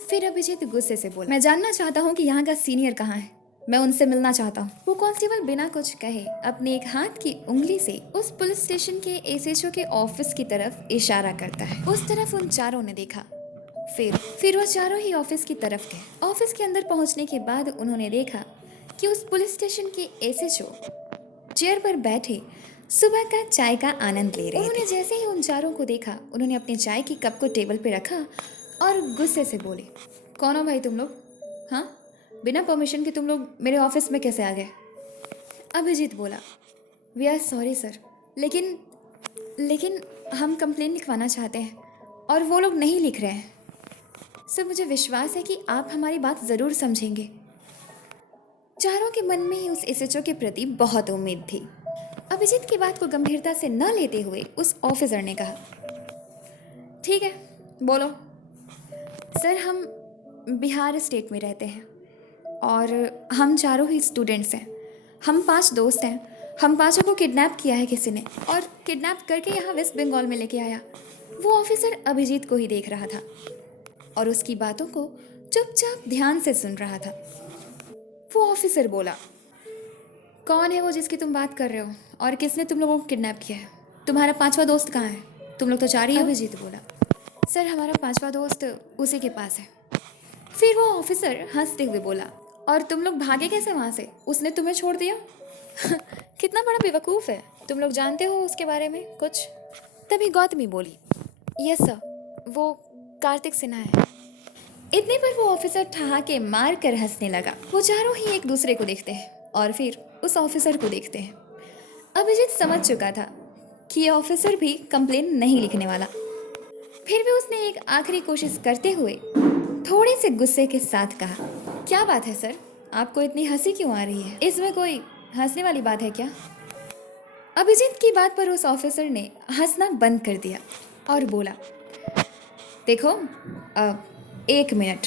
फिर अभिजीत गुस्से से बोला, मैं जानना चाहता हूँ कि यहाँ का सीनियर कहाँ है, मैं उनसे मिलना चाहता हूँ। वो कांस्टेबल बिना कुछ कहे अपने एक हाथ की उंगली से उस पुलिस स्टेशन के एसएचओ के ऑफिस की तरफ इशारा करता है। उस तरफ उन चारों ने देखा। फिर वो चारों ही ऑफिस की तरफ गए। ऑफिस के अंदर पहुंचने के बाद उन्होंने देखा कि उस पुलिस स्टेशन के एसएचओ चेयर पर बैठे सुबह का चाय का आनंद ले रहे थे। उन्होंने जैसे ही उन चारों को देखा, उन्होंने अपने चाय की कप को टेबल पे रखा और गुस्से से बोले, कौन हो भाई तुम लोग? हाँ, बिना परमिशन के तुम लोग मेरे ऑफिस में कैसे आ गए? अभिजीत बोला, वी आर सॉरी सर, लेकिन हम कंप्लेन लिखवाना चाहते हैं और वो लोग नहीं लिख रहे हैं। सर, मुझे विश्वास है कि आप हमारी बात ज़रूर समझेंगे। चारों के मन में ही उस एसएचओ के प्रति बहुत उम्मीद थी। अभिजीत की बात को गंभीरता से न लेते हुए उस ऑफिसर ने कहा, ठीक है, बोलो। सर, हम बिहार स्टेट में रहते हैं और हम चारों ही स्टूडेंट्स हैं। हम 5 दोस्त हैं। हम 5 को किडनैप किया है किसी ने और किडनैप करके यहाँ वेस्ट बंगाल में लेके आया। वो ऑफिसर अभिजीत को ही देख रहा था और उसकी बातों को चुपचाप ध्यान से सुन रहा था। वो ऑफिसर बोला, कौन है वो जिसकी तुम बात कर रहे हो और किसने तुम लोगों को किडनैप किया है? तुम्हारा 5वां दोस्त कहाँ है? तुम लोग तो 4 ही हो। अभिजीत बोला, सर, हमारा 5वां दोस्त उसी के पास है। फिर वो ऑफिसर हंसते हुए बोला, और तुम लोग भागे कैसे वहाँ से? उसने तुम्हें छोड़ दिया? कितना बड़ा बेवकूफ़ है। तुम लोग जानते हो उसके बारे में कुछ? तभी गौतमी बोली, यस सर, वो कार्तिक सिन्हा है। इतने पर वो ऑफिसर ठहाके मार कर हंसने लगा। वो चारों ही एक दूसरे को देखते हैं और फिर उस ऑफिसर को देखते हैं। अभिजीत समझ चुका था कि ये ऑफिसर भी कंप्लेन नहीं लिखने वाला। फिर भी उसने एक आखिरी कोशिश करते हुए थोड़े से गुस्से के साथ कहा, क्या बात है सर, आपको इतनी हंसी क्यों आ रही है? इसमें कोई हंसने वाली बात है क्या? अभिजीत की बात पर उस ऑफिसर ने हंसना बंद कर दिया और बोला, देखो, 1 मिनट।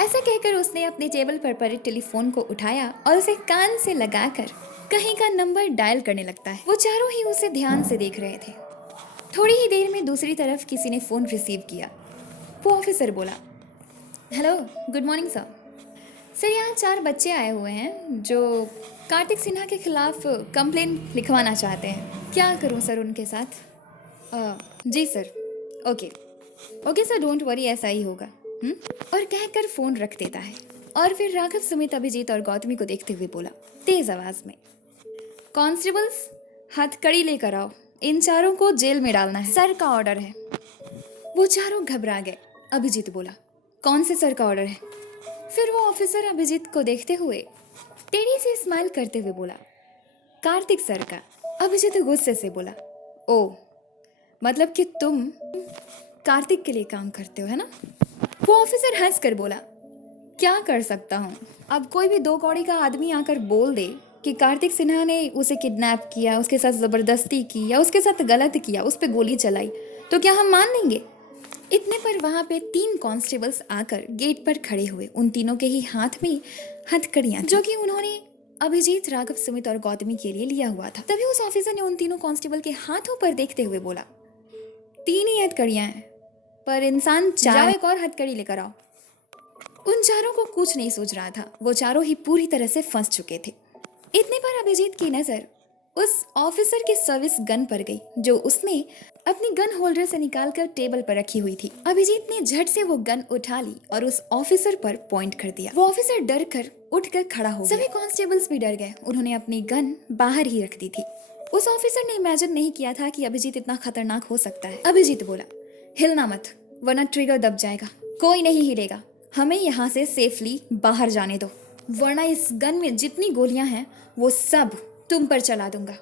ऐसा कहकर उसने अपने टेबल पर पड़े टेलीफोन को उठाया और उसे कान से लगाकर कहीं का नंबर डायल करने लगता है। वो चारों ही उसे ध्यान से देख रहे थे। थोड़ी ही देर में दूसरी तरफ किसी ने फ़ोन रिसीव किया। वो ऑफिसर बोला, hello, good morning sir. Sir, यहाँ 4 बच्चे आए हुए हैं जो कार्तिक सिन्हा के खिलाफ कंप्लेन लिखवाना चाहते हैं। क्या करूँ सर उनके साथ? जी sir, okay sir, don't worry, ऐसा ही होगा। और कहकर फ़ोन रख देता है और फिर राघव, सुमित, अभिजीत और गौतमी को देखते हुए बोला तेज आवाज़ में, कॉन्स्टेबल्स, हथकड़ी लेकर आओ, इन चारों को जेल में डालना है, सर का ऑर्डर है। वो चारों घबरा गए। अभिजीत बोला, कौन से सर का ऑर्डर है? फिर वो ऑफिसर अभिजीत को देखते हुए टेढ़ी से स्माइल करते हुए बोला, कार्तिक सर का। अभिजीत गुस्से से बोला, ओ, मतलब कि तुम कार्तिक के लिए काम करते हो, है ना? वो ऑफिसर हंस कर बोला, क्या कर सकता हूँ? अब कोई भी 2 कौड़ी का आदमी आकर बोल दे कि कार्तिक सिन्हा ने उसे किडनैप किया, उसके साथ ज़बरदस्ती की या उसके साथ गलत किया, उस पर गोली चलाई, तो क्या हम मान लेंगे? इतने पर वहाँ पे 3 कांस्टेबल्स आकर गेट पर खड़े हुए। उन तीनों के ही हाथ में हथकड़ियाँ जो कि उन्होंने अभिजीत, राघव, सुमित और गौतमी के लिए लिया हुआ था। तभी उस ऑफिसर ने उन तीनों कांस्टेबल के हाथों पर देखते हुए बोला, 3 ही हथकड़ियाँ हैं, पर इंसान 4, जाओ एक और हथकड़ी लेकर आओ। उन चारों को कुछ नहीं सूझ रहा था। वो चारों ही पूरी तरह से फंस चुके थे। इतने पर अभिजीत की नजर उस ऑफिसर के सर्विस गन पर गई जो उसने अपनी गन होल्डर से निकालकर टेबल पर रखी हुई थी। अभिजीत ने झट से वो गन उठा ली और उस ऑफिसर पर पॉइंट कर दिया। वो ऑफिसर डर कर उठकर खड़ा हो गया। सभी कांस्टेबल्स भी डर गए। उन्होंने अपनी गन बाहर ही रख दी थी। उस ऑफिसर ने इमेजिन नहीं किया था कि अभिजीत इतना खतरनाक हो सकता है। अभिजीत बोला, हिलना मत, वरना ट्रिगर दब जाएगा। कोई नहीं हिलेगा, हमें यहाँ से सेफली बाहर जाने दो, वरना इस गन में जितनी गोलियां हैं वो सब तुम पर चला दूंगा।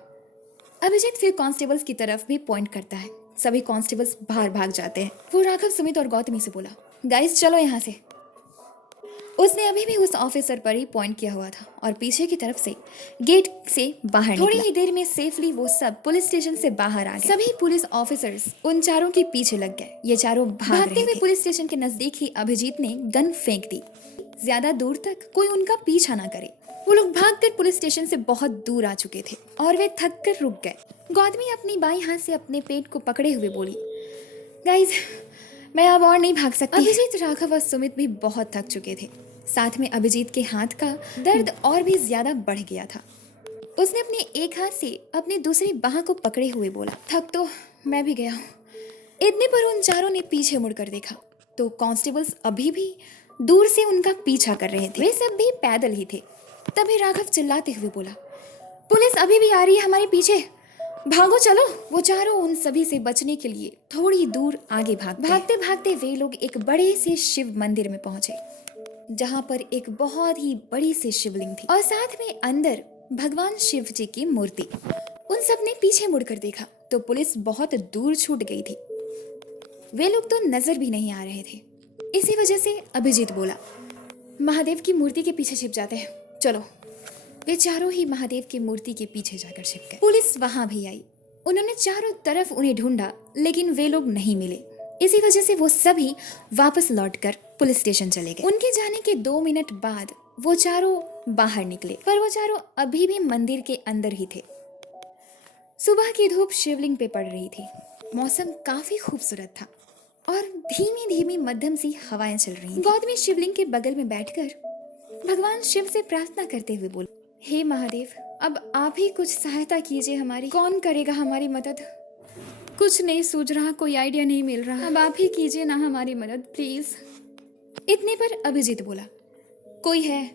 अभिजीत फिर कांस्टेबल्स की तरफ भी पॉइंट करता है। सभी कांस्टेबल्स बाहर भाग जाते हैं। वो राघव, सुमित और गौतमी से बोला, गाइस चलो यहाँ से। उसने अभी भी उस ऑफिसर पर ही पॉइंट किया हुआ था और पीछे की तरफ से गेट से बाहर थोड़ी ही देर में सेफली वो सब पुलिस स्टेशन से बाहर आ गए। सभी पुलिस ऑफिसर्स उन चारों के पीछे लग गए। ये चारों भागते हुए पुलिस स्टेशन के नजदीक ही अभिजीत ने गन फेंक दी, ज्यादा दूर तक कोई उनका पीछा ना करे। वो लोग भागकर पुलिस स्टेशन से बहुत दूर आ चुके थे और वे थक कर रुक गए। गौतमी अपनी बाईं हाथ से अपने पेट को पकड़े हुए बोली, गाइस मैं अब और नहीं भाग सकती। अभिजीत, राघव और सुमित भी बहुत थक चुके थे। साथ में अभिजीत के हाथ का दर्द और भी ज्यादा बढ़ गया था। उसने अपने एक हाथ से अपनी दूसरी बाह को पकड़े हुए बोला, थक तो मैं भी गया हूँ। इतने पर उन चारों ने पीछे मुड़कर देखा तो कांस्टेबल्स अभी भी दूर से उनका पीछा कर रहे थे। वे सब भी पैदल ही थे। तभी राघव चिल्लाते हुए बोला, पुलिस अभी भी आ रही है हमारे पीछे, भागो चलो। वो चारों उन सभी से बचने के लिए थोड़ी दूर आगे भागते भागते वे लोग एक बड़े से शिव मंदिर में पहुंचे, जहां पर एक बहुत ही बड़ी सी शिवलिंग थी और साथ में अंदर भगवान शिव जी की मूर्ति। उन सब ने पीछे मुड़कर देखा तो पुलिस बहुत दूर छूट गई थी। वे लोग तो नजर भी नहीं आ रहे थे। इसी वजह से अभिजीत बोला, महादेव की मूर्ति के पीछे छिप जाते हैं, चलो। वे चारों ही महादेव की मूर्ति के पीछे जाकर छिप गए। पुलिस वहां भी आई। उन्होंने चारों तरफ उन्हें ढूंढा लेकिन वे लोग नहीं मिले। इसी वजह से वो सभी वापस लौटकर पुलिस स्टेशन चले गए। उनके जाने के 2 मिनट बाद वो चारों बाहर निकले, पर वो चारों अभी भी मंदिर के अंदर ही थे। सुबह की धूप शिवलिंग पे पड़ रही थी। मौसम काफी खूबसूरत था और धीमी धीमी मध्यम सी हवाएं चल रही थीं। गौतमी शिवलिंग के बगल में बैठकर भगवान शिव से प्रार्थना करते हुए बोली, हे महादेव, अब आप ही कुछ सहायता कीजिए हमारी। कौन करेगा हमारी मदद? कुछ नहीं सूझ रहा, कोई आइडिया नहीं मिल रहा। अब आप ही कीजिए ना हमारी मदद, प्लीज। इतने पर अभिजीत बोला, कोई है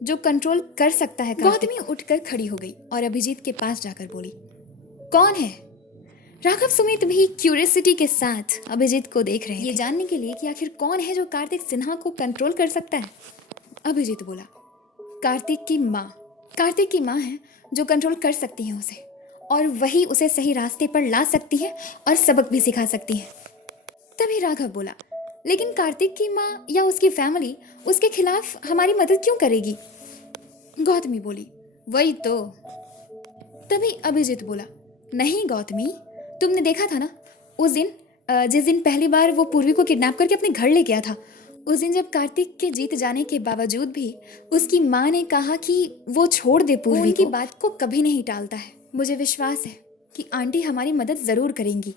जो कंट्रोल कर सकता है? गौतमी उठकर खड़ी हो गई और अभिजीत के पास जाकर बोली, कौन है? राघव सुमित भी क्यूरियोसिटी के साथ अभिजीत को देख रहे थे, ये जानने के लिए कि आखिर कौन है जो कार्तिक सिन्हा को कंट्रोल कर सकता है। अभिजीत बोला, कार्तिक की माँ। कार्तिक की माँ है जो कंट्रोल कर सकती है उसे, और वही उसे सही रास्ते पर ला सकती है और सबक भी सिखा सकती है। तभी राघव बोला, लेकिन कार्तिक की माँ या उसकी फैमिली उसके खिलाफ हमारी मदद क्यों करेगी? गौतमी बोली, वही तो। तभी अभिजीत बोला, नहीं गौतमी, तुमने देखा था ना उस दिन, जिस दिन पहली बार वो पूर्वी को किडनैप करके अपने घर ले गया था। उस दिन जब कार्तिक के जीत जाने के बावजूद भी उसकी माँ ने कहा कि वो छोड़ दे पूर्वी को। उनकी बात को कभी नहीं टालता है। मुझे विश्वास है कि आंटी हमारी मदद जरूर करेंगी।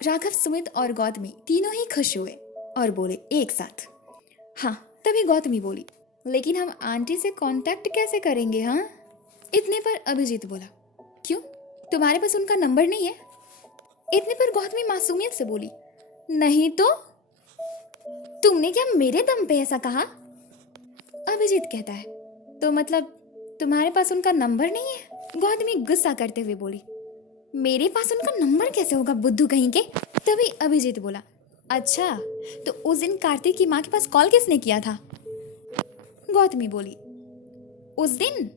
राघव, सुमित और गौतमी तीनों ही खुश हुए और बोले एक साथ, हाँ। तभी गौतमी बोली, लेकिन हम आंटी से कांटेक्ट कैसे करेंगे? हाँ। इतने पर अभिजीत बोला, क्यों, तुम्हारे पास उनका नंबर नहीं है? इतने पर गौतमी मासूमियत से बोली, नहीं तो। तुमने क्या मेरे दम पे ऐसा कहा? अभिजीत कहता है, तो मतलब तुम्हारे पास उनका नंबर नहीं है? गौतमी गुस्सा करते हुए बोली, मेरे पास उनका नंबर कैसे होगा, बुद्धू कहीं के। तभी अभिजीत बोला, अच्छा, तो उस दिन कार्तिक की माँ के पास कॉल किसने किया था? गौतमी बोली, उस दिन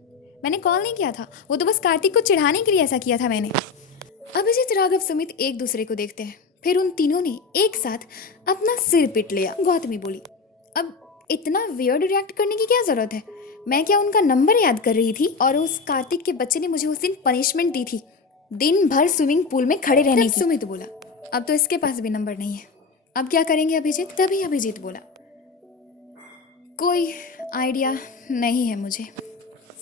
मैंने कॉल नहीं किया था, वो तो बस कार्तिक को चिढ़ाने के लिए ऐसा किया था मैंने। अभिजीत, राघव, सुमित एक दूसरे को देखते हैं, फिर उन तीनों ने एक साथ अपना सिर पीट लिया। गौतमी बोली, अब इतना वियर्ड रिएक्ट करने की क्या जरूरत है? मैं क्या उनका नंबर याद कर रही थी? और उस कार्तिक के बच्चे ने मुझे उस दिन पनिशमेंट दी थी, दिन भर स्विमिंग पूल में खड़े रहने की। सुमित बोला, अब तो इसके पास भी नंबर नहीं है, अब क्या करेंगे अभिजीत? तभी अभिजीत बोला, कोई आइडिया नहीं है, मुझे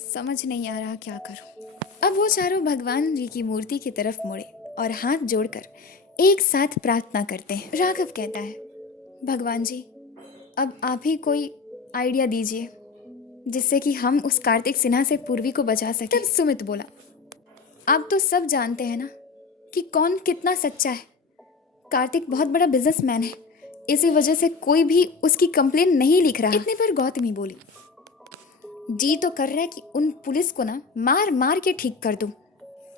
समझ नहीं आ रहा क्या करूं। अब वो चारों भगवान जी की मूर्ति की तरफ मुड़े और हाथ जोड़कर एक साथ प्रार्थना करते हैं। राघव कहता है, भगवान जी, अब आप ही कोई आइडिया दीजिए जिससे कि हम उस कार्तिक सिन्हा से पूर्वी को बचा सकें। तब सुमित बोला, आप तो सब जानते हैं ना कि कौन कितना सच्चा है। कार्तिक बहुत बड़ा बिजनेसमैन है, इसी वजह से कोई भी उसकी कंप्लेन नहीं लिख रहा। इतने पर गौतमी बोली, जी तो कर रहा है कि उन पुलिस को ना मार मार के ठीक कर दूं।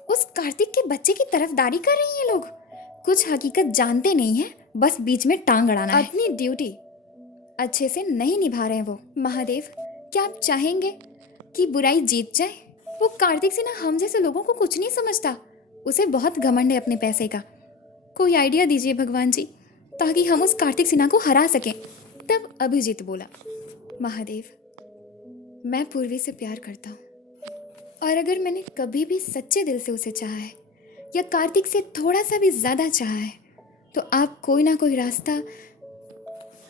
उस कार्तिक के बच्चे की तरफदारी कर रही हैं लोग, कुछ हकीकत जानते नहीं हैं, बस बीच में टांग अड़ाना है। अपनी ड्यूटी अच्छे से नहीं निभा रहे हैं वो। महादेव, क्या आप चाहेंगे कि बुराई जीत जाए? वो कार्तिक सिन्हा हम जैसे लोगों को कुछ नहीं समझता, उसे बहुत घमंड है अपने पैसे का। कोई आइडिया दीजिए भगवान जी, ताकि हम उस कार्तिक सिन्हा को हरा सकें। तब अभिजीत बोला, महादेव, मैं पूर्वी से प्यार करता हूँ, और अगर मैंने कभी भी सच्चे दिल से उसे चाहा है या कार्तिक से थोड़ा सा भी ज़्यादा चाहा है, तो आप कोई ना कोई रास्ता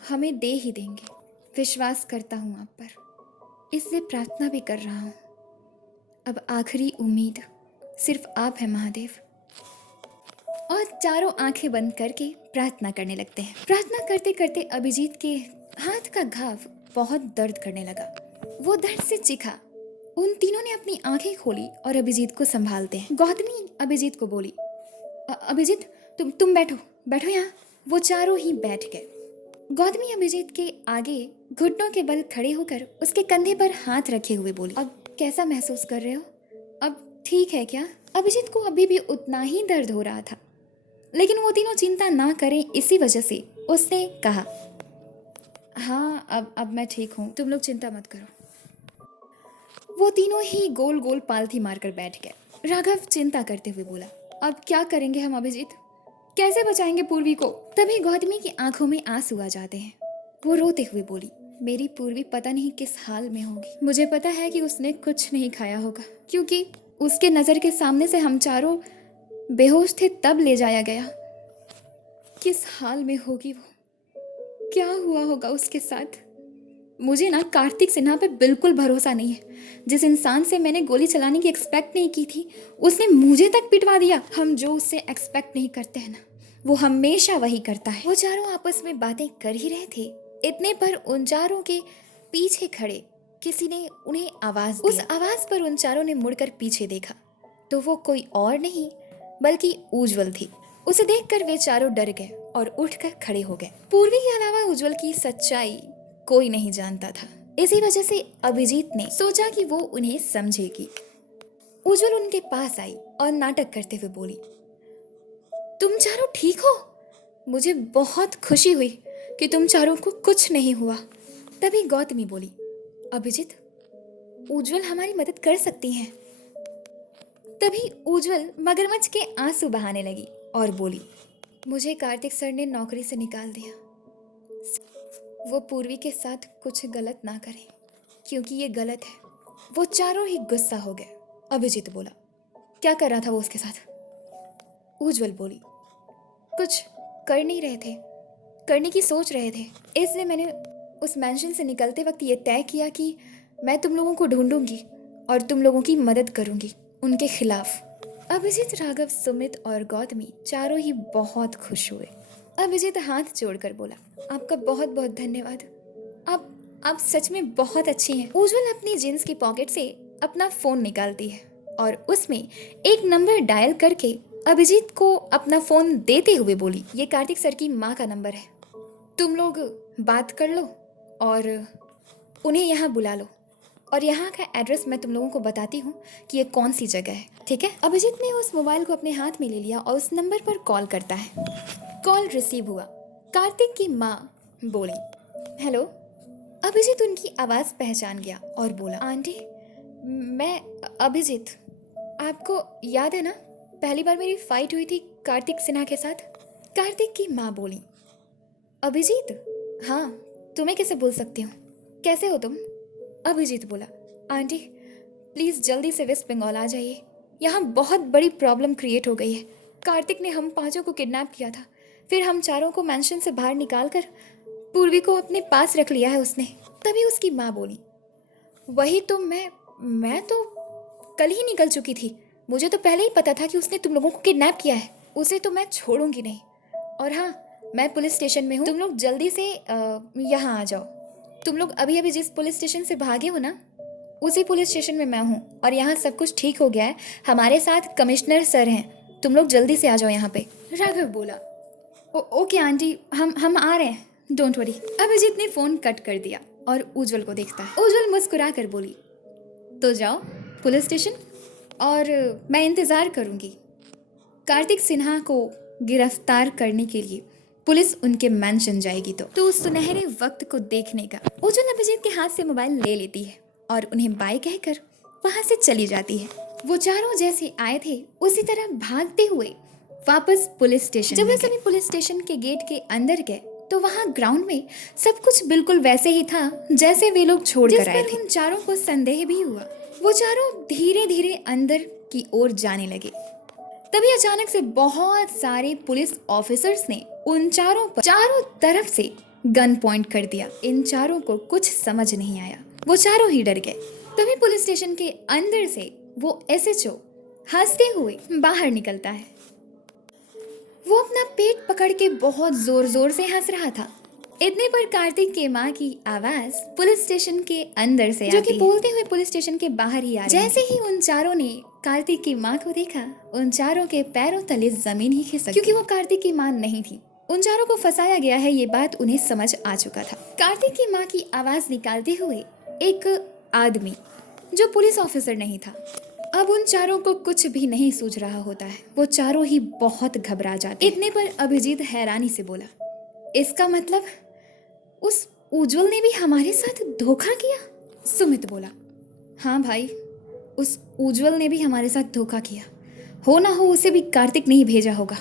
हमें दे ही देंगे। विश्वास करता हूँ आप पर, इसलिए प्रार्थना भी कर रहा हूँ। अब आखिरी उम्मीद सिर्फ आप है महादेव। और चारों आंखें बंद करके प्रार्थना करने लगते हैं। प्रार्थना करते करते अभिजीत के हाथ का घाव बहुत दर्द करने लगा। वो दर्द से चीखा। उन तीनों ने अपनी आंखें खोली और अभिजीत को संभालते हैं। गौतमी अभिजीत को बोली, अभिजीत तुम बैठो बैठो यहाँ। वो चारों ही बैठ गए। गौतमी अभिजीत के आगे घुटनों के बल खड़े होकर उसके कंधे पर हाथ रखे हुए बोली, अब कैसा महसूस कर रहे हो? अब ठीक है क्या? अभिजीत को अभी भी उतना ही दर्द हो रहा था, लेकिन वो तीनों चिंता ना करें इसी वजह से उसने कहा, हाँ अब मैं ठीक हूँ, तुम लोग चिंता मत करो। वो तीनों ही गोल गोल पालथी मारकर बैठ गए। राघव चिंता करते हुए बोला, अब क्या करेंगे हम अभिजीत? कैसे बचाएंगे पूर्वी को? तभी गौतमी की आंखों में आंसू आ जाते हैं। वो रोते हुए बोली, मेरी पूर्वी पता नहीं किस हाल में होगी। मुझे पता है कि उसने कुछ नहीं खाया होगा, क्योंकि उसके नज़र के सामने से हम चारों बेहोश थे तब ले जाया गया। किस हाल में होगी वो? क्या हुआ होगा उसके साथ? मुझे ना कार्तिक सिन्हा पे बिल्कुल भरोसा नहीं है। जिस इंसान से मैंने गोली चलाने की एक्सपेक्ट नहीं की थी, उसने मुझे तक पिटवा दिया। हम जो उससे एक्सपेक्ट नहीं करते हैं ना, वो हमेशा वही करता है। वो चारों आपस में बातें कर ही रहे थे, इतने पर उन चारों के पीछे खड़े किसी ने उन्हें आवाज दिया। उस आवाज पर उन चारों ने मुड़कर पीछे देखा तो वो कोई और नहीं बल्कि उज्जवल थी। उसे देखकर वे चारों डर गए और उठकर खड़े हो गए। पूर्वी के अलावा उज्जवल की सच्चाई कोई नहीं जानता था। इसी वजह से अभिजीत ने सोचा कि वो उन्हें समझेगी। उज्जवल उनके पास आई और नाटक करते हुए बोली, तुम चारों ठीक हो? मुझे बहुत खुशी हुई कि तुम चारों को कुछ नहीं हुआ। तभी गौतमी बोली, अभिजीत, उज्जवल हमारी मदद कर सकती हैं। तभी उज्जवल मगरमच्छ के आंसू बहाने लगी और बोली, मुझे कार्तिक सर ने नौकरी से निकाल दिया। वो पूर्वी के साथ कुछ गलत ना करें, क्योंकि ये गलत है। वो चारों ही गुस्सा हो गए। अभिजीत बोला, क्या कर रहा था वो उसके साथ? उज्जवल बोली, कुछ कर नहीं रहे थे, करने की सोच रहे थे। इसलिए मैंने उस मैंशन से निकलते वक्त ये तय किया कि मैं तुम लोगों को ढूंढूंगी और तुम लोगों की मदद करूंगी उनके खिलाफ। अभिजीत, राघव, सुमित और गौतमी चारों ही बहुत खुश हुए। अभिजीत हाथ जोड़कर बोला, आपका बहुत बहुत धन्यवाद। आप सच में बहुत अच्छी हैं। उज्जवल अपनी जींस की पॉकेट से अपना फोन निकालती है और उसमें एक नंबर डायल करके अभिजीत को अपना फोन देते हुए बोली, ये कार्तिक सर की माँ का नंबर है, तुम लोग बात कर लो और उन्हें यहाँ बुला लो, और यहाँ का एड्रेस मैं तुम लोगों को बताती हूँ कि ये कौन सी जगह है, ठीक है? अभिजीत ने उस मोबाइल को अपने हाथ में ले लिया और उस नंबर पर कॉल करता है। कॉल रिसीव हुआ। कार्तिक की माँ बोली, हेलो। अभिजीत उनकी आवाज़ पहचान गया और बोला, आंटी, मैं अभिजीत, आपको याद है ना पहली बार मेरी फाइट हुई थी कार्तिक सिन्हा के साथ? कार्तिक की माँ बोली, अभिजीत, हाँ, तुम्हें कैसे भूल सकती हूँ, कैसे हो तुम? अभिजीत बोला, आंटी प्लीज़ जल्दी से वेस्ट बंगाल आ जाइए, यहाँ बहुत बड़ी प्रॉब्लम क्रिएट हो गई है। कार्तिक ने हम पांचों को किडनैप किया था, फिर हम चारों को मैंशन से बाहर निकाल कर पूर्वी को अपने पास रख लिया है उसने। तभी उसकी माँ बोली, वही तो मैं तो कल ही निकल चुकी थी, मुझे तो पहले ही पता था कि उसने तुम लोगों को किडनैप किया है, उसे तो मैं छोड़ूंगी नहीं। और हाँ, मैं पुलिस स्टेशन में हूँ, तुम लोग जल्दी से यहाँ आ जाओ। तुम लोग अभी अभी जिस पुलिस स्टेशन से भागे हो ना, उसी पुलिस स्टेशन में मैं हूँ और यहाँ सब कुछ ठीक हो गया है। हमारे साथ कमिश्नर सर हैं, तुम लोग जल्दी से आ जाओ यहाँ पे। राघव बोला, ओके आंटी, हम आ रहे हैं, डोंट वरी। अभिजीत ने फोन कट कर दिया और उज्जवल को देखता है। उज्जवल मुस्कुरा कर बोली, तो जाओ पुलिस स्टेशन और मैं इंतज़ार करूँगी। कार्तिक सिन्हा को गिरफ्तार करने के लिए पुलिस उनके मैंशन जाएगी तो उस सुनहरे वक्त को देखने का। उज्जवल अभिजीत के हाथ से मोबाइल ले लेती है और उन्हें बाय कहकर वहाँ से चली जाती है। वो चारों जैसे आए थे उसी तरह भागते हुए वापस पुलिस स्टेशन। जब वे सभी पुलिस स्टेशन के गेट के अंदर गए तो वहाँ ग्राउंड में सब कुछ बिल्कुल वैसे ही था जैसे वे लोग छोड़ कर आए थे। उन चारों को संदेह भी हुआ। वो चारों धीरे धीरे अंदर की ओर जाने लगे। तभी अचानक से बहुत सारे पुलिस ऑफिसर्स ने उन चारों पर चारों तरफ से गन पॉइंट कर दिया। इन चारों को कुछ समझ नहीं आया, वो चारों ही डर गए। तभी पुलिस स्टेशन के अंदर से वो एसएचओ हंसते हुए बाहर निकलता है। वो अपना पेट पकड़ के बहुत जोर जोर से हंस रहा था। इतने पर कार्तिक के माँ की आवाज पुलिस स्टेशन के अंदर से जो कि बोलते हुए पुलिस स्टेशन के बाहर ही आ रही जैसे ही उन चारों ने कार्तिक की माँ को देखा, उन चारों के पैरों तले जमीन ही खिसक, क्योंकि वो कार्तिक की माँ नहीं थी। उन चारों को फंसाया गया है, ये बात उन्हें समझ आ चुका था। कार्तिक की माँ की आवाज निकालते हुए एक आदमी जो पुलिस ऑफिसर नहीं था, अब उन चारों को कुछ भी नहीं सूझ रहा होता है। वो चारों ही बहुत घबरा जाते। इतने पर अभिजीत हैरानी से बोला, इसका मतलब उस उज्जवल ने भी हमारे साथ धोखा किया? सुमित बोला, हाँ भाई, उस उज्जवल ने भी हमारे साथ धोखा किया। हो ना हो उसे भी कार्तिक ने ही भेजा होगा।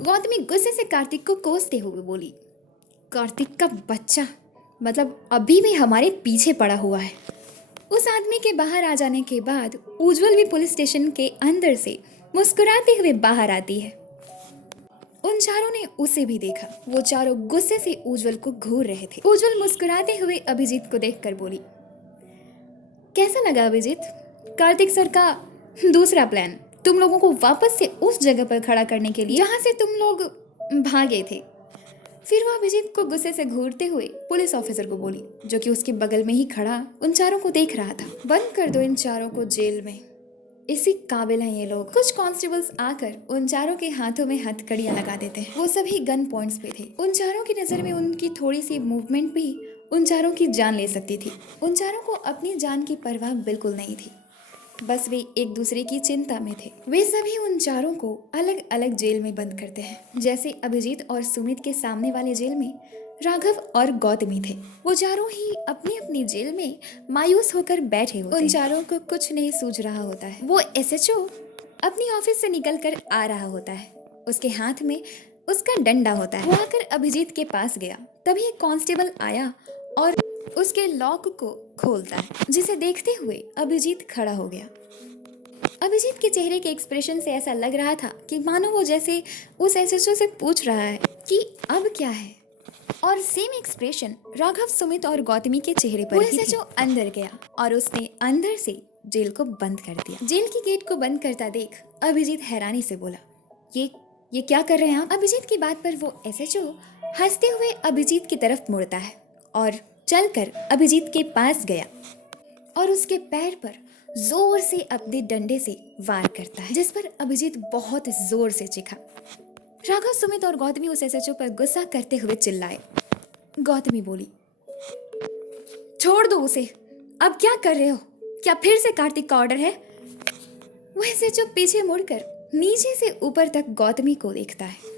गौतमी गुस्से से कार्तिक को कोसते हुए बोली, कार्तिक का बच्चा, मतलब अभी भी हमारे पीछे पड़ा हुआ है। उस आदमी के बाहर आ जाने के बाद उज्जवल भी पुलिस स्टेशन के अंदर से मुस्कुराते हुए बाहर आती है। उन चारों ने उसे भी देखा। वो चारों गुस्से से उज्जवल को घूर रहे थे। उज्जवल मुस्कुराते हुए अभिजीत को देखकर बोली, कैसा लगा अभिजीत, कार्तिक सर का दूसरा प्लान, तुम लोगों को वापस से उस जगह पर खड़ा करने के लिए जहां से तुम लोग भागे थे? फिर वो अभिजीत को गुस्से से घूरते हुए पुलिस ऑफिसर को बोली, जो कि उसके बगल में ही खड़ा उन चारों को देख रहा था, बंद कर दो इन चारों को जेल में, इसी काबिल हैं ये लोग। कुछ कांस्टेबल्स आकर उन चारों के हाथों में हथकड़ियां लगा देते हैं। वो सभी गन पॉइंट्स पे थे। उन चारों की नजर में उनकी थोड़ी सी मूवमेंट भी उन चारों की जान ले सकती थी। उन चारों को अपनी जान की परवाह बिल्कुल नहीं थी, बस वे एक दूसरे की चिंता में थे। वे सभी उन चारों को अलग अलग जेल में बंद करते हैं। जैसे अभिजीत और सुमित के सामने वाले जेल में राघव और गौतमी थे। वो चारों ही अपनी अपनी जेल में मायूस होकर बैठे होते हैं। उन चारों को कुछ नहीं सूझ रहा होता है। वो एसएचओ अपनी ऑफिस से निकल कर आ रहा होता है। उसके हाथ में उसका डंडा होता है। वो आकर अभिजीत के पास गया। तभी एक कांस्टेबल आया और उसके लॉक को खोलता है, जिसे देखते हुए अभिजीत खड़ा हो गया। अभिजीत के चेहरे के एक्सप्रेशन से ऐसा लग रहा था कि मानो वो जैसे उस एसएचओ से पूछ रहा है कि अब क्या है। और सेम एक्सप्रेशन राघव, सुमित और गौतमी के चेहरे पर ही थे। अंदर गया और उसने अंदर से जेल को बंद कर दिया। जेल की गेट को बंद करता देख अभिजीत हैरानी से बोला, ये क्या कर रहे हैं आप? अभिजीत की बात पर वो एसएचओ हंसते हुए अभिजीत की तरफ मुड़ता है और चलकर अभिजीत के पास गया और उसके पैर पर जोर से अपने डंडे से वार करता है, जिस पर अभिजीत बहुत जोर से चीखा। राघव, सुमित और गौतमी उस एसएचओ पर गुस्सा करते हुए चिल्लाए। गौतमी बोली, छोड़ दो उसे, अब क्या कर रहे हो? क्या फिर से कार्तिक का ऑर्डर है? वो एसएचओ पीछे मुड़कर नीचे से ऊपर तक गौतमी को देखता है।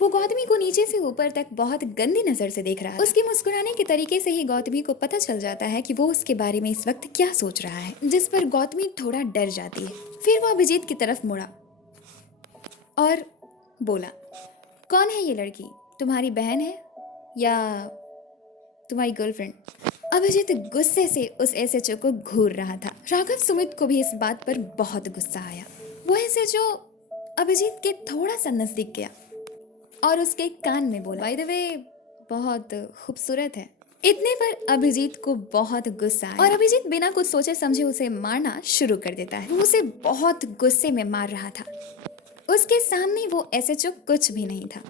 वो गौतमी को नीचे से ऊपर तक बहुत गंदी नजर से देख रहा है। उसके मुस्कुराने के तरीके से ही गौतमी को पता चल जाता है कि वो उसके बारे में इस वक्त क्या सोच रहा है, जिस पर गौतमी थोड़ा डर जाती है। फिर वो अभिजीत की तरफ मुड़ा और बोला, कौन है ये लड़की? तुम्हारी बहन है या तुम्हारी गर्लफ्रेंड? अभिजीत गुस्से से उस एसएचओ को घूर रहा था। राघव, सुमित को भी इस बात पर बहुत गुस्सा आया। वो एसएचओ अभिजीत के थोड़ा सा नजदीक गया और उसके कान में बोला, बाय द वे, बहुत खूबसूरत है। इतने पर अभिजीत को बहुत गुस्सा आया और अभिजीत बिना कुछ सोचे समझे उसे मारना शुरू कर देता है। वो उसे बहुत गुस्से में मार रहा था। उसके सामने वो एसएचओ कुछ भी नहीं था।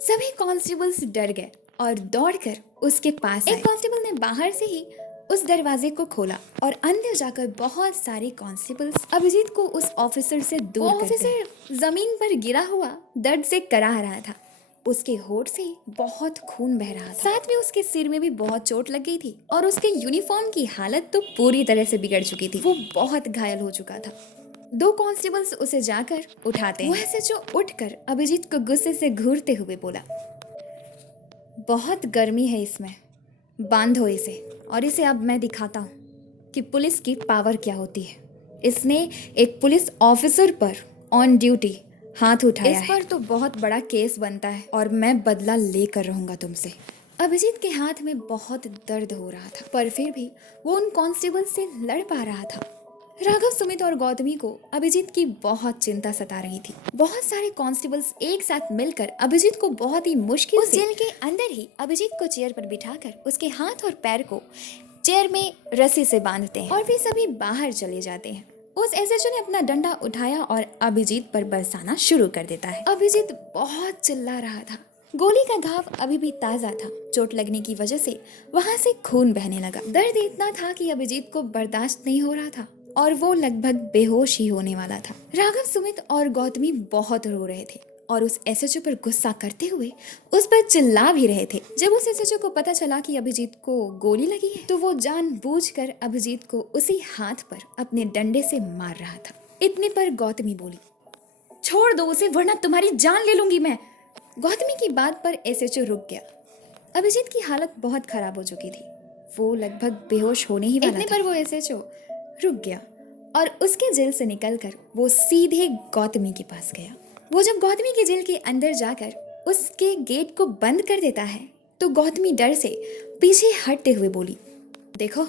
सभी कांस्टेबल्स डर गए और दौड़कर उसके पास आए। एक कांस्टेबल ने बाहर से ही उस दरवाजे को खोला और अंदर जाकर बहुत सारे कांस्टेबल्स अभिजीत को उस ऑफिसर से दूर करते। ऑफिसर जमीन पर गिरा हुआ दर्द से कराह रहा था। उसके होठ से बहुत खून बह रहा था। साथ में उसके सिर में भी बहुत चोट लग गई थी और उसके यूनिफॉर्म की हालत तो पूरी तरह से बिगड़ चुकी थी। वो बहुत घायल हो चुका था। दो कांस्टेबल्स उसे जाकर उठाते हैं। वैसे जो उठकर अभिजीत को गुस्से से घूरते हुए बोला, बहुत गर्मी है इसमें, बांधो इसे और इसे अब मैं दिखाता हूँ कि पुलिस की पावर क्या होती है। इसने एक पुलिस ऑफिसर पर ऑन ड्यूटी हाथ उठाया है। इस पर तो बहुत बड़ा केस बनता है और मैं बदला लेकर रहूंगा तुमसे। अभिजीत के हाथ में बहुत दर्द हो रहा था, पर फिर भी वो उन कांस्टेबल से लड़ पा रहा था। राघव, सुमित और गौतमी को अभिजीत की बहुत चिंता सता रही थी। बहुत सारे कांस्टेबल्स एक साथ मिलकर अभिजीत को बहुत ही मुश्किल से जेल के अंदर ही अभिजीत को चेयर पर बिठाकर उसके हाथ और पैर को चेयर में रस्सी से बांधते हैं और वे सभी बाहर चले जाते हैं। उस एसएचओ ने अपना डंडा उठाया और अभिजीत पर बरसाना शुरू कर देता है। अभिजीत बहुत चिल्ला रहा था। गोली का घाव अभी भी ताजा था। चोट लगने की वजह से वहां से खून बहने लगा। दर्द इतना था कि अभिजीत को बर्दाश्त नहीं हो रहा था और वो लगभग बेहोश ही होने वाला था। राघव, सुमित और गौतमी बहुत रो रहे थे और उस एसएचओ पर गुस्सा करते हुए उस पर चिल्ला भी रहे थे। जब उस एसएचओ को पता चला कि अभिजीत को गोली लगी है तो वो जानबूझकर अभिजीत को उसी हाथ पर अपने डंडे से मार रहा था। इतने पर गौतमी बोली, छोड़ दो उसे वरना तुम्हारी जान ले लूंगी मैं। गौतमी की बात पर एसएचओ रुक गया। अभिजीत की हालत बहुत खराब हो चुकी थी। वो लगभग बेहोश होने ही वाला था। इतने पर वो एसएचओ रुक गया और उसके जेल से निकलकर वो सीधे गौतमी के पास गया। वो जब गौतमी के जेल के अंदर जाकर उसके गेट को बंद कर देता है तो गौतमी डर से पीछे हटते हुए बोली, देखो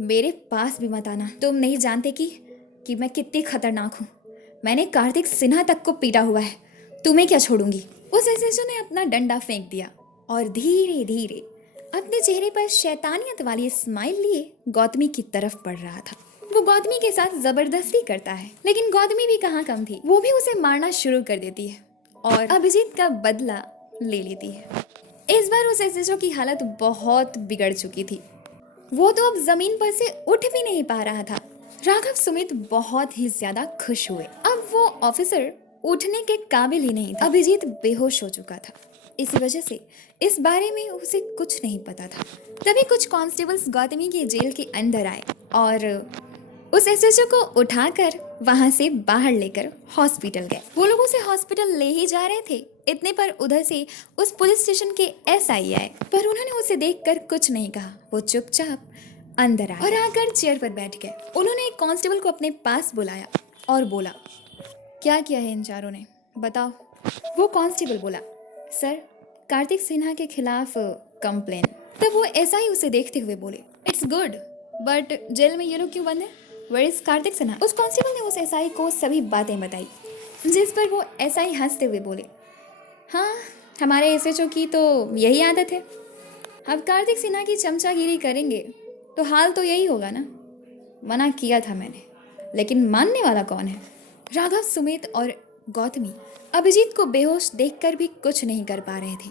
मेरे पास भी मत आना। तुम नहीं जानते कि मैं कितनी खतरनाक हूँ। मैंने कार्तिक सिन्हा तक को पीटा हुआ है, तुम्हें क्या छोड़ूंगी। उस एसएचओ ने अपना डंडा फेंक दिया और धीरे धीरे अपने चेहरे पर शैतानियत वाली स्माइल लिए गौतमी की तरफ बढ़ रहा था। वो गौतमी के साथ जबरदस्ती करता है लेकिन गौतमी भी कहाँ कम थी। वो भी उसे मारना शुरू कर देती है और अभिजीत का बदला ले लेती है। इस बार उस एसएचओ की हालत बहुत बिगड़ चुकी थी। वो तो अब जमीन पर से उठ भी नहीं पा रहा था। राघव, सुमित बहुत ही ज्यादा खुश हुए। अब वो ऑफिसर उठने के काबिल ही नहीं था। अभिजीत बेहोश हो चुका था। इसी वजह से इस बारे में उसे कुछ नहीं पता था। तभी कुछ कांस्टेबल्स गौतमी के जेल के अंदर आए और उस एसएचओ को उठाकर वहां से बाहर लेकर हॉस्पिटल गए। वो लोग उसे हॉस्पिटल ले ही जा रहे थे। इतने पर उधर से उस पुलिस स्टेशन के एसआई आए, पर उन्होंने उसे देखकर कुछ नहीं कहा। वो चुपचाप अंदर आए और आकर चेयर पर बैठ गए। उन्होंने एक कांस्टेबल को अपने पास बुलाया और बोला, क्या किया है इन चारों ने, बताओ। वो कांस्टेबल बोला, सर कार्तिक सिन्हा के खिलाफ कंप्लेन। तब वो एसआई उसे देखते हुए बोले, इट्स गुड, बट जेल में ये लोग क्यों बंद है? Where is Kartik Sinha? उस कांस्टेबल ने उस एसआई को सभी बातें बताई, जिस पर वो एसआई हंसते हुए बोले, हाँ हमारे एसएचओ की तो यही आदत है। अब कार्तिक सिन्हा की चमचागिरी करेंगे तो हाल तो यही होगा ना। मना किया था मैंने, लेकिन मानने वाला कौन है? राघव, सुमित और गौतमी अभिजीत को बेहोश देखकर भी कुछ नहीं कर पा रहे थे।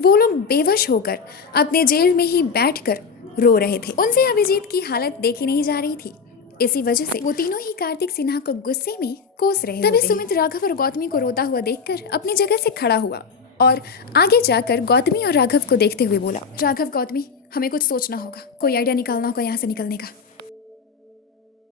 वो लोग बेवश होकर अपने जेल में ही बैठकर रो रहे थे। उनसे अभिजीत की हालत देखी नहीं जा रही थी। इसी वजह से वो तीनों ही कार्तिक सिन्हा को गुस्से में कोस रहे थे। तभी सुमित राघव और गौतमी को रोता हुआ देखकर अपनी जगह से खड़ा हुआ और आगे जाकर गौतमी और राघव को देखते हुए बोला, राघव, गौतमी, हमें कुछ सोचना होगा। कोई आइडिया निकालना होगा यहाँ से निकलने का।